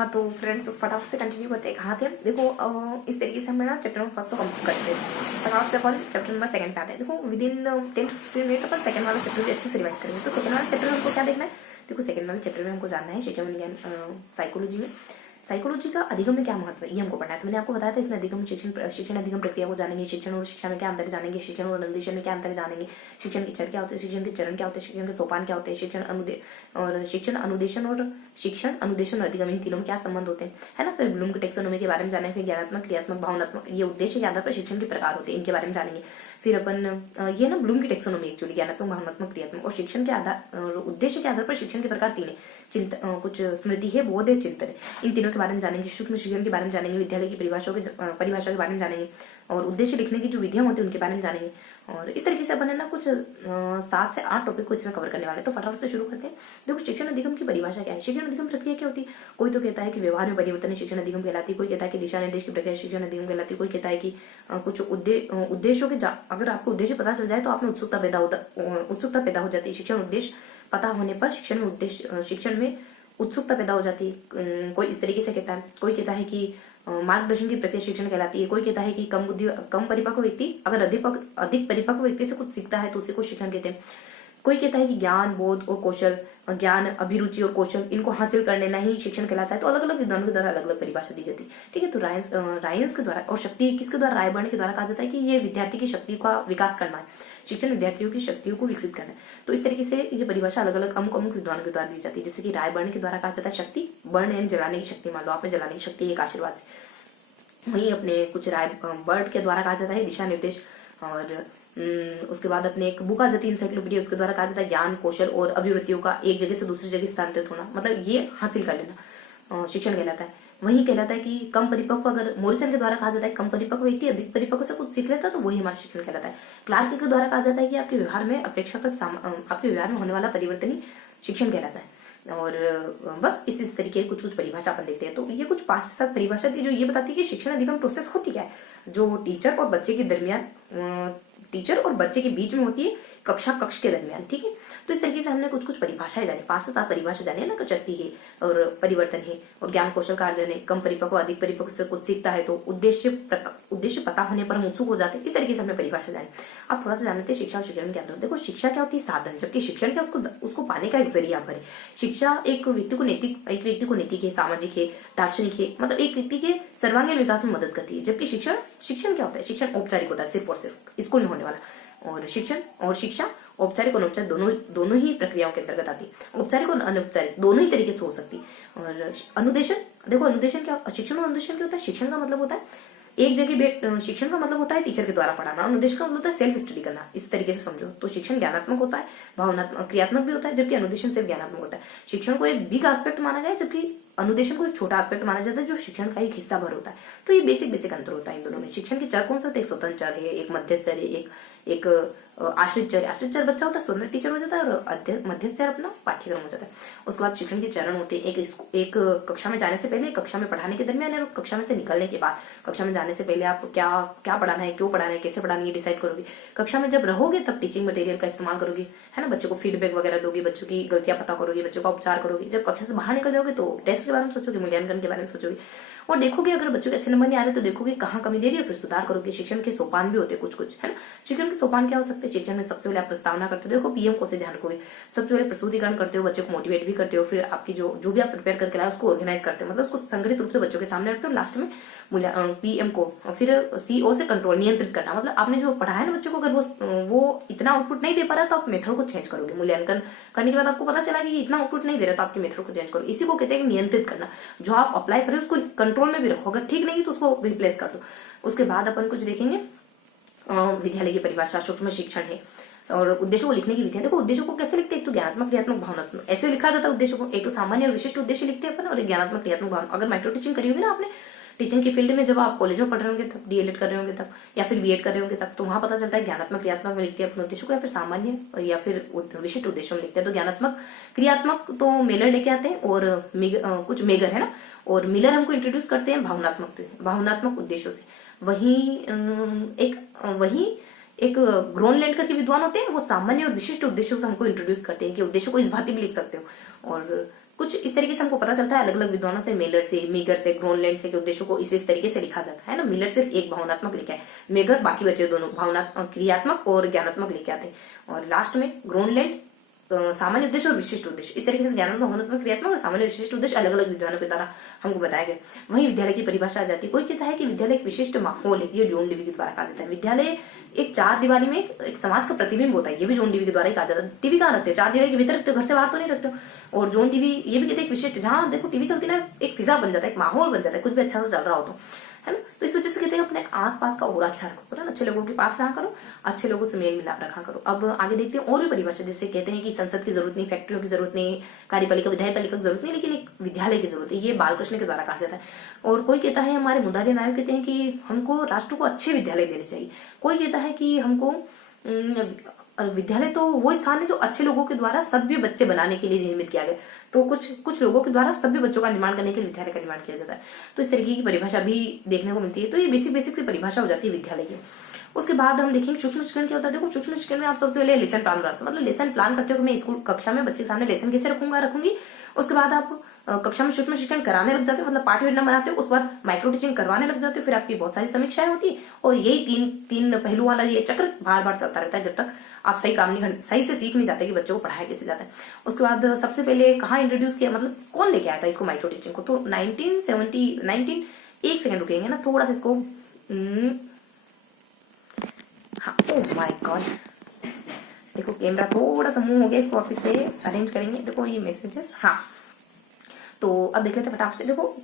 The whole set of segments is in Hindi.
हाँ तो फ्रेंड्स फटाफट से कंटिन्यू करते हैं। कहाँ थे हम? देखो इस तरीके से हम ना चैप्टर नंबर फर्स्ट को कंप्लीट करते हैं। फटाफट से अपन चैप्टर नंबर सेकंड पे आते हैं। देखो with in 10-15 minute upon second वाला चैप्टर भी अच्छे से रिवाइज करेंगे। तो सेकंड वाले चैप्टर में हमको क्या देखना है? देखो सेकंड वाले चैप्टर में हमको जानना है शिक्षा विज्ञान साइकोलॉजी में साइकोलॉजी का अधिगम में क्या महत्व है, ये हमको पढ़ना है। तो मैंने आपको बताया था इसमें अधिगम शिक्षण अधिगम प्रक्रिया को जानेंगे, शिक्षण और शिक्षा में क्या अंतर जानेंगे, शिक्षण और अनुदेशन में क्या अंतर जानेंगे, शिक्षण के चरण क्या होते हैं, शिक्षण के चरण क्या होते हैं, शिक्षण के सोपान क्या होते हैं, शिक्षण अनुदेशन और अधिगम इन तीनों में क्या संबंध होते हैं, है ना। फिर ब्लूम की टेक्सोनोमी के बारे में जानेंगे, फिर ज्ञानात्मक, क्रियात्मक, भावनात्मक, ये उद्देश्य के आधार पर शिक्षण के प्रकार होते हैं, इनके बारे में जानेंगे। फिर अपन ये ना ब्लूम की टेक्सोनोमी एक्चुअली ज्ञानात्मक, भावनात्मक, क्रियात्मक और शिक्षण के आधार और उद्देश्य के आधार पर शिक्षण के प्रकार तीन है। कुछ स्मृति है, बोध है, चिंतन है, इन तीनों के बारे में जानेंगे। सूक्ष्म शिक्षण के बारे में जानेंगे, विद्यालय की परिभाषा के बारे में जानेंगे और उद्देश्य लिखने की जो विधियां होती है उनके बारे में जानेंगे। और इस तरीके से अपन है ना कुछ 7 से 8 टॉपिक को इसमें कवर करने वाले। तो फटाफट से शुरू करते हैं। देखो शिक्षण अधिगम की परिभाषा क्या है, शिक्षण अधिगम प्रक्रिया क्या होती है। कोई तो कहता है कि व्यवहार में परिवर्तन शिक्षण अधिगम कहलाती है, कोई कहता है कि दिशा निर्देश की प्रक्रिया शिक्षण अधिगम कहलाती है, कोई कहता है कि कुछ उद्देश्यों के अगर आपको उद्देश्य पता चल जाए तो आप में उत्सुकता पैदा हो जाती है। शिक्षण उद्देश्य पता होने पर शिक्षण में उत्सुकता पैदा हो जाती है। कोई इस तरीके से कहता है, कोई कहता है कि मार्गदर्शन की प्रक्रिया शिक्षण कहलाती है, कोई कहता है कि कम परिपक्व व्यक्ति अगर अधिक परिपक्व व्यक्ति से कुछ सीखता है तो उसी को शिक्षण कहते हैं। कोई कहता है कि ज्ञान, बोध और कौशल, ज्ञान, अभिरुचि और कौशल, इनको हासिल कर लेना ही शिक्षण कहलाता है। तो अलग अलग विद्वानों के द्वारा अलग अलग परिभाषा दी जाती है, ठीक है। तो रायंस के द्वारा और शक्ति किसके द्वारा, रायबर्न के द्वारा कहा जाता है कि ये विद्यार्थी की शक्ति का विकास करना है, शिक्षण विद्यार्थियों की शक्तियों को विकसित करना है। तो इस तरीके से ये परिभाषा अलग अलग अमुक विद्वानों के द्वारा दी जाती है। जैसे कि रायबर्न के द्वारा कहा जाता है शक्ति, बर्न यानी जलाने की शक्ति, मान लो आप में जलाने की शक्ति एक आशीर्वाद से। वही अपने कुछ बर्ड के द्वारा कहा जाता है दिशा निर्देश। और उसके बाद अपने एक बुका जती इंसाइक्लोपीडिया, उसके द्वारा कहा जाता है ज्ञान, कौशल और अभिवृत्तियों का एक जगह से दूसरी जगह स्थानांतरित होना, मतलब ये हासिल कर लेना शिक्षण कहलाता है। वही कहलाता है कि कम परिपक्व, अगर मोरिसन के द्वारा कहा जाता है कम परिपक्व व्यक्ति अधिक परिपक्व से कुछ सीख लेता है तो वही हमारा शिक्षण कहलाता है। क्लार्क के द्वारा कहा जाता है कि आपके व्यवहार में आपके व्यवहार में होने वाला परिवर्तन ही शिक्षण कहलाता है। और बस इस तरीके कुछ परिभाषा अपन देखते हैं। तो ये कुछ 5 से 7 परिभाषा थी जो ये बताती है कि शिक्षण अधिगम प्रोसेस होती क्या है, जो टीचर और बच्चे के दरमियान, टीचर और बच्चे के बीच में होती है, कक्ष के दरमियान, ठीक है। तो इस तरीके से हमने कुछ परिभाषाएं जानी, 5 से 7 परिभाषा जानी है ना। शक्ति है और परिवर्तन है और ज्ञान कौशल का अर्जन है, कम परिपक्व अधिक परिपक्व से कुछ सीखता है तो उद्देश्य पता होने पर हम उत्सुक हो जाते हैं। इस तरीके से हमने परिभाषा जानी। अब थोड़ा सा जानते हैं शिक्षा और शिक्षण क्या होता है। देखो शिक्षा क्या होती है, साधन, जबकि शिक्षण क्या उसको पाने का एक जरिया भर है। शिक्षा एक व्यक्ति को नैतिक है, सामाजिक है, दार्शनिक है, मतलब एक व्यक्ति के सर्वांगीण विकास में मदद करती है। जबकि शिक्षण क्या होता है, शिक्षण औपचारिक होता है, सिर्फ और सिर्फ स्कूल में होने वाला। और शिक्षण और शिक्षा औपचारिक और अनौपचारिक दोनों ही प्रक्रियाओं के अंतर्गत आती है। औपचारिक और अनौपचारिक दोनों ही तरीके से हो सकती है। और अनुदेशन, देखो अनुदेशन क्या, शिक्षण और अनुदेशन क्या होता है। शिक्षण का मतलब होता है एक जगह शिक्षण का मतलब होता है टीचर के द्वारा पढ़ाना, अनुदेश का मतलब होता है सेल्फ स्टडी करना। इस तरीके से समझो। तो शिक्षण ज्ञानात्मक होता है, भावनात्मक, क्रियात्मक भी होता है, जबकि अनुदेशन सिर्फ ज्ञानात्मक होता है। शिक्षण को एक बिग एस्पेक्ट माना गया है, जबकि अनुदेशन को एक छोटा एस्पेक्ट माना जाता है जो शिक्षण का एक हिस्सा भर होता है। तो ये बेसिक अंतर होता है इन दोनों में। शिक्षण के चर कौन से होते हैं, एक स्वतंत्र चर है, एक मध्यस्थ चर है, एक आश्रित चर। आश्रित चर बच्चा होता है, स्वतंत्र टीचर हो जाता है, और मध्यस्थ चर अपना पाठ्यक्रम हो जाता है। उसके बाद शिक्षण के चरण होते हैं, एक कक्षा में जाने से पहले, कक्षा में पढ़ाने के दरमियान और कक्षा में से निकलने के बाद। कक्षा में जाने से पहले आपको क्या पढ़ाना है, क्यों पढ़ाना है, कैसे पढ़ाना है, डिसाइड करोगे। कक्षा में जब रहोगे तब टीचिंग मटेरियल का इस्तेमाल करोगे, है ना। बच्चों को फीडबैक वगैरह दोगे, बच्चों की गलतियां पता करोगे, बच्चों का उपचार करोगे। जब कक्षा से बाहर निकल जाओगे तो टेस्ट के बारे में सोचोगे, मूल्यांकन के बारे में सोचोगे और देखोगे अगर बच्चों के अच्छे नंबर नहीं आ रहे तो देखोगे कहाँ कमी दे रही है, फिर सुधार करोगे। शिक्षण के सोपान भी होते हैं कुछ, है ना। शिक्षण के सोपान क्या हो सकते हैं। शिक्षण में सबसे पहले आप प्रस्तावना करते हो, देखो पीएम को से ध्यान रखोगे। सबसे पहले प्रस्तुतिकरण करते हो, बच्चों को मोटिवेट भी करते हो, फिर आपकी जो भी आप प्रिपेयर करके लाए उसको ऑर्गेनाइज करते हो, मतलब उसको संगठित रूप से बच्चों के सामने रखते हो। लास्ट में पीएम को, फिर सीओ से कंट्रोल, नियंत्रित करना, मतलब आपने जो पढ़ा है ना बच्चों को, अगर वो इतना आउटपुट नहीं दे पा रहा तो आप मेथड को चेंज करोगे। मूल्यांकन करने के बाद आपको पता चला कि इतना आउटपुट नहीं दे रहा तो आपके मेथड को चेंज करो। इसी को कहते हैं नियंत्रित करना। जो आप अप्लाई करें उसको कंट्रोल में भी रखो, अगर ठीक नहीं तो उसको रिप्लेस कर दो। उसके बाद अपन कुछ देखेंगे विद्यालय की परिभाषा, सूक्ष्म शिक्षण है और उद्देश्यों को लिखने की विधियां। देखो उद्देश्यों को कैसे लिखते हैं, एक तो ज्ञानात्मक, क्रियात्मक, भावनात्मक, ऐसे लिखा जाता है उद्देश्यों को। एक तो सामान्य और विशिष्ट उद्देश्य लिखते हैं अपन, और एक ज्ञानात्मक, क्रियात्मक, भावनात्मक। अगर माइक्रो टीचिंग करी होगी ना आपने टीचिंग की फील्ड में, जब आप कॉलेज में पढ़ रहे होंगे तब, डीएलएड कर रहे होंगे तब, या फिर बीएड कर रहे होंगे तब, तो वहां पता चलता है ज्ञानात्मक, क्रियात्मक में लिखते हैं अपने उद्देश्य को, या फिर सामान्य या फिर विशिष्ट उद्देश्यों में लिखते हैं। तो ज्ञानात्मक, क्रियात्मक तो मेलर लेके आते हैं और कुछ मेगर है ना, और मिलर हमको इंट्रोड्यूस करते हैं भावनात्मक उद्देश्यों से। वही एक ग्रोनलैंड करके विद्वान होते हैं, वो सामान्य और विशिष्ट उद्देश्यों से हमको इंट्रोड्यूस करते हैं कि उद्देश्य को इस भांति भी लिख सकते हो। और कुछ इस तरीके से हमको पता चलता है अलग अलग विद्वानों से, मेलर से, मीगर से, ग्रोनलैंड से, के उद्देश्यों को इस तरीके से लिखा जाता है ना। मिलर सिर्फ एक भावनात्मक लिखा है, मेगर बाकी बचे दोनों भावनात्मक, क्रियात्मक और ज्ञानात्मक लेके आते हैं। और लास्ट में ग्रोनलैंड सामान्य उद्देश्य और विशिष्ट उद्देश्य, इस तरीके से ज्ञानात्मक, भावनात्मक, क्रियात्मक और सामान्य विशिष्ट उद्देश्य अलग अलग विद्वानों के द्वारा हमको बताया गया। वहीं विद्यालय की परिभाषा आ जाती है। कोई कहता है कि विद्यालय एक विशिष्ट माहौल है, ये जॉन डीवी के द्वारा कहा जाता है। विद्यालय एक चार दीवारी में एक समाज का प्रतिबिंब होता है, ये भी जॉन डीवी के द्वारा ही कहा जाता है। टीवी कहाँ रखते हो? चार दीवारी के भीतर रखते हो, घर से बाहर तो नहीं रखते हो। और जॉन टीवी ये भी कहते हैं एक विशिष्ट, जहाँ देखो टीवी चलती है ना, एक फिजा बन जाता है, एक माहौल बन जाता है, कुछ भी अच्छा से चल रहा हो तो, है ना। तो इस वजह से कहते हैं अपने आसपास का और अच्छा रखो, है ना, अच्छे लोगों के पास रहा करो, अच्छे लोगों से मेल मिलाप रखा करो। अब आगे देखते हैं और भी परिभाषा, जैसे कहते हैं कि संसद की जरूरत नहीं, फैक्ट्रियों की जरूरत नहीं, कार्यपालिका विधायपालिका की जरूरत नहीं, लेकिन एक विद्यालय की जरूरत है, ये बालकृष्ण के द्वारा कहा जाता है। और कोई कहता है, हमारे मुदारिया नायक कहते हैं कि हमको राष्ट्र को अच्छे विद्यालय देने चाहिए। कोई कहता है कि हमको विद्यालय तो वो स्थान है जो अच्छे लोगों के द्वारा सभ्य बच्चे बनाने के लिए निर्मित किया गया। तो कुछ लोगों के द्वारा सभ्य बच्चों का निर्माण करने के लिए विद्यालय का निर्माण किया जाता है। तो इस तरीके की परिभाषा भी देखने को मिलती है। तो ये बेसिक सी परिभाषा हो जाती है विद्यालय की। उसके बाद हम देखेंगे सूक्ष्म शिक्षण क्या होता है। देखो सूक्ष्म शिक्षण में आप सबसे पहले लेसन प्लान बनाते हो, मतलब लेसन प्लान करते हो कि मैं स्कूल कक्षा में बच्चे के सामने लेसन कैसे रखूंगी। उसके बाद आप कक्षा में सूक्ष्म शिक्षण कराने लग जाते हो, मतलब पाठ्य योजना बनाते हो। उसके बाद माइक्रो टीचिंग करवाने लग जाते हो। फिर आपकी बहुत सारी समीक्षाएं होती है और यही तीन पहलू वाला ये चक्र बार बार चलता रहता है जब तक आप सही से सीख नहीं जाते कि बच्चों को पढ़ाया कैसे जाता है। उसके बाद सबसे पहले कहाँ इंट्रोड्यूस किया, मतलब कौन लेके आया था इसको माइक्रो टीचिंग को, तो 19 एक सेकंड रुकेंगे ना थोड़ा सा इसको। हाँ, ओह माय गॉड, देखो कैमरा थोड़ा सा मूव हो गया, इसको वापस से अरेंज करेंगे। देखो ये मैसेजेस, हाँ तो अब देख लेते हैं फटाफट से। देखो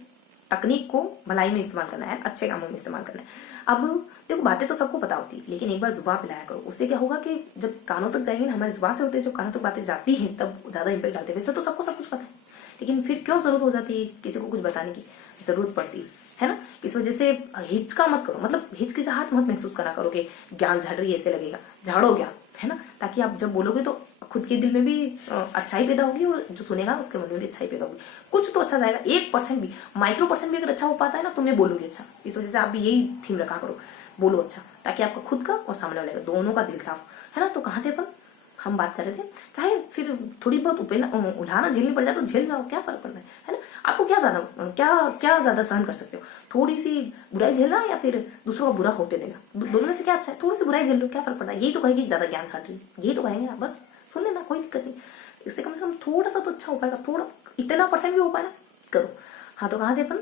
तकनीक को भलाई में इस्तेमाल करना है, अच्छे कामों में इस्तेमाल करना है। अब देखो बातें तो सबको पता होती है, लेकिन एक बार जुबान पे लाया करो। उससे क्या होगा कि जब कानों तक जाएंगे ना, हमारी जुबान से होते हैं, जब कानों तक बातें जाती हैं तब ज्यादा इम्पैक्ट डालते हैं। वैसे तो सबको सब कुछ पता है, लेकिन फिर क्यों जरूरत हो जाती है किसी को कुछ बताने की जरूरत पड़ती है ना। इस वजह से हिचका मत करो, मतलब हिचकिचाहट मत महसूस करा करो कि ज्ञान झाड़ रही है ऐसे लगेगा, झाड़ो ज्ञान, है ना, ताकि आप जब बोलोगे तो खुद के दिल में भी अच्छाई पैदा होगी और जो सुनेगा उसके मन में भी अच्छाई पैदा होगी। कुछ तो अच्छा जाएगा, 1% भी, माइक्रो परसेंट भी अगर अच्छा हो पाता है ना तो मैं बोलूंगी अच्छा। इस वजह से आप भी यही थीम रखा करो, बोलो अच्छा, ताकि आपका खुद का और सामने वाले का दोनों का दिल साफ, है ना। तो कहाँ थे अपन, हम बात कर रहे थे, चाहे फिर थोड़ी बहुत उल्हाना झेलनी पड़ जाए तो झेल जाओ, क्या फर्क पड़ता है ना। आपको क्या ज्यादा सहन कर सकते हो, थोड़ी सी बुराई झेलना या फिर दूसरों का बुरा होते देना, दोनों में से क्या अच्छा है। थोड़ी सी बुराई झेल लो, क्या फर्क पड़ता है। यही तो कहेगी ज्यादा ज्ञान छाट रही, यही तो कहेंगे ना, बस सुन लेना, कोई दिक्कत नहीं। इससे कम से कम थोड़ा सा तो अच्छा हो पाएगा, थोड़ा इतना % भी हो पाए ना, करो। हाँ तो कहाँ थे अपन,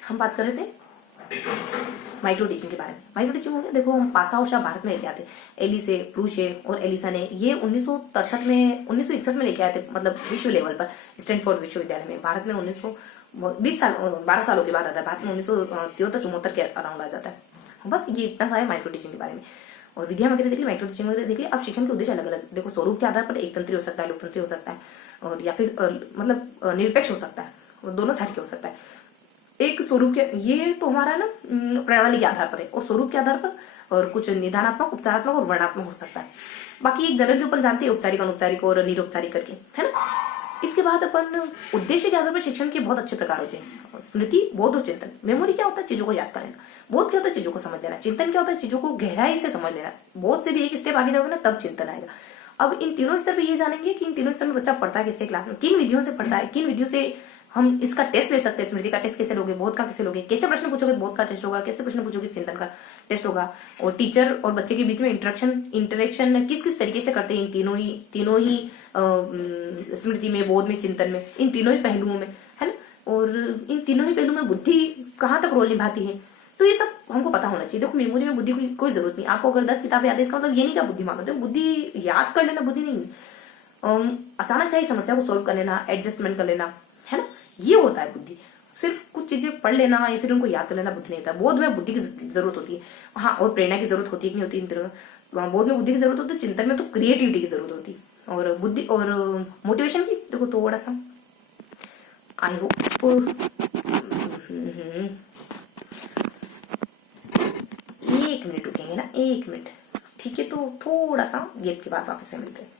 हम बात कर रहे थे माइक्रो टीचिंग के बारे में। माइक्रो टीचिंग हो गया, देखो हम पासा और शाह भारत में लेके आते, एली से, प्रूशे और एलिसा ने ये 1961 में लेके आए थे, मतलब विश्व लेवल पर स्टैनफोर्ड विश्वविद्यालय में। भारत में 12 सालों के बाद आता है, भारत में 1973-74 के अराउंड आ जाता है। बस ये इतना सा है माइक्रो टीचिंग के बारे में। और विद्या वगैरह देख ली, माइक्रो टीचिंग वगैरह देख ली। अब शिक्षण के उद्देश्य अलग अलग, देखो स्वरूप के आधार पर एक तंत्री हो सकता है, लोकतंत्री हो सकता है, और या फिर मतलब निरपेक्ष हो सकता है, दोनों साइड के हो सकता है। एक स्वरूप के, ये तो हमारा है ना प्रणाली के आधार पर है, और स्वरूप के आधार पर और कुछ निदानात्मक, उपचारात्मक और वर्णात्मक हो सकता है। बाकी एक जनरली अपन जानते हैं औपचारिक, अनौपचारिक और निरौपचारिक करके, है ना। इसके बाद अपन उद्देश्य के आधार पर शिक्षण के बहुत अच्छे प्रकार होते हैं। स्मृति, बोध और चिंतन। मेमोरी क्या होता है, चीजों को याद करना। बोध क्या होता है, चीजों को समझ लेना। चिंतन क्या होता है, चीजों को गहराई से समझ लेना। बोध से भी एक स्टेप आगे जाओगे ना तब चिंतन आएगा। अब इन तीनों स्तर पे ये जानेंगे कि इन तीनों स्तर में बच्चा पढ़ता है कैसे, क्लास में किन विधियों से पढ़ता है, किन विधियों से हम इसका टेस्ट ले सकते हैं। स्मृति का टेस्ट कैसे लोगे, बोध का कैसे लोगे, कैसे प्रश्न पूछोगे बोध का टेस्ट होगा, कैसे प्रश्न पूछोगे चिंतन का टेस्ट होगा। और टीचर और बच्चे के बीच में इंटरेक्शन किस तरीके से करते हैं, इन तीनों ही स्मृति में, बोध में, चिंतन में, इन तीनों ही पहलुओं में, है ना। और इन तीनों ही पहलुओं में बुद्धि कहाँ तक रोल निभाती है, तो ये सब हमको पता होना चाहिए। देखो मेमोरी में बुद्धि की कोई जरूरत नहीं। आपको अगर 10 किताबें याद है, इसका मतलब ये नहीं कि बुद्धि मानो, देखो बुद्धि याद कर लेना बुद्धि नहीं। अचानक से ही समस्या को सोल्व कर लेना, एडजस्टमेंट कर लेना, है ना, ये होता है बुद्धि। सिर्फ कुछ चीजें पढ़ लेना या फिर उनको याद कर लेना बुद्धि नहीं होता। बोध में बुद्धि की जरूरत होती है, हाँ, और प्रेरणा की जरूरत होती है कि नहीं होती, इन तरह बोध में बुद्धि की जरूरत होती है, चिंतन में तो क्रिएटिविटी की जरूरत होती है, और बुद्धि और मोटिवेशन की देखो थोड़ा सा आई होप 1 मिनट रुकेंगे ना, 1 मिनट, ठीक है। तो थोड़ा सा गैप के बाद वापस से मिलते हैं।